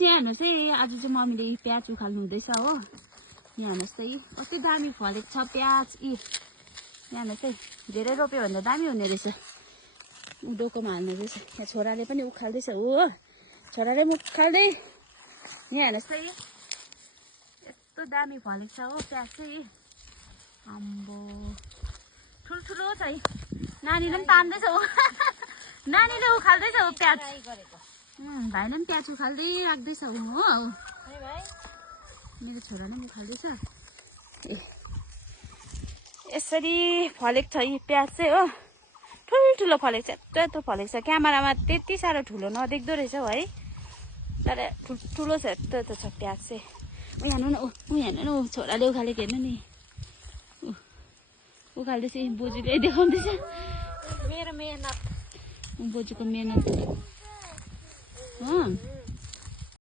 यहाँ हेर्नुहोस् है, आज चाहिँ मम्मीले प्याज उखाल्नु हुँदैछ हो। यहाँ हेर्नुहोस् है, कति दामी फलेको छ प्याज। यहाँ हेर्नुहोस् है, धेरै रोप्यो भन्दा दामी हुने रहेछ। डोकोमा हाल्नु रहेछ। यहाँ छोराले पनि उखाल्दैछ हो, छोराले पनि उखाल्दै। यहाँ हेर्नुहोस् है, यस्तो दामी फलेको छ हो प्याज चाहिँ। आम्बो ठुल्ठुलो छ है, नानीले पनि तान्दैछ हो। नानीले उखाल्दैछ हो प्याज। भाइले पनि प्याज उखाल्दै राख्दैछ हो। मेरो छोराले पनि उखाल्दैछ। यसरी फलेको छ यी प्याज चाहिँ हो। ठुल्ठुलो फलेको छ, यत्रो यत्रो फलेको छ। क्यामेरामा त्यति साह्रो ठुलो नदेख्दो रहेछ है, तर ठुल्ठुलो छ, यत्रो यत्रो छ प्याज चाहिँ। उयो हेर्नु न, उयो हेर्नु न, छोराले उखालेको हेर्नु नि, उखाल्दैछ। बोजूले देखाउँदैछ मेरो मेहनत, बोजूको मेहनत।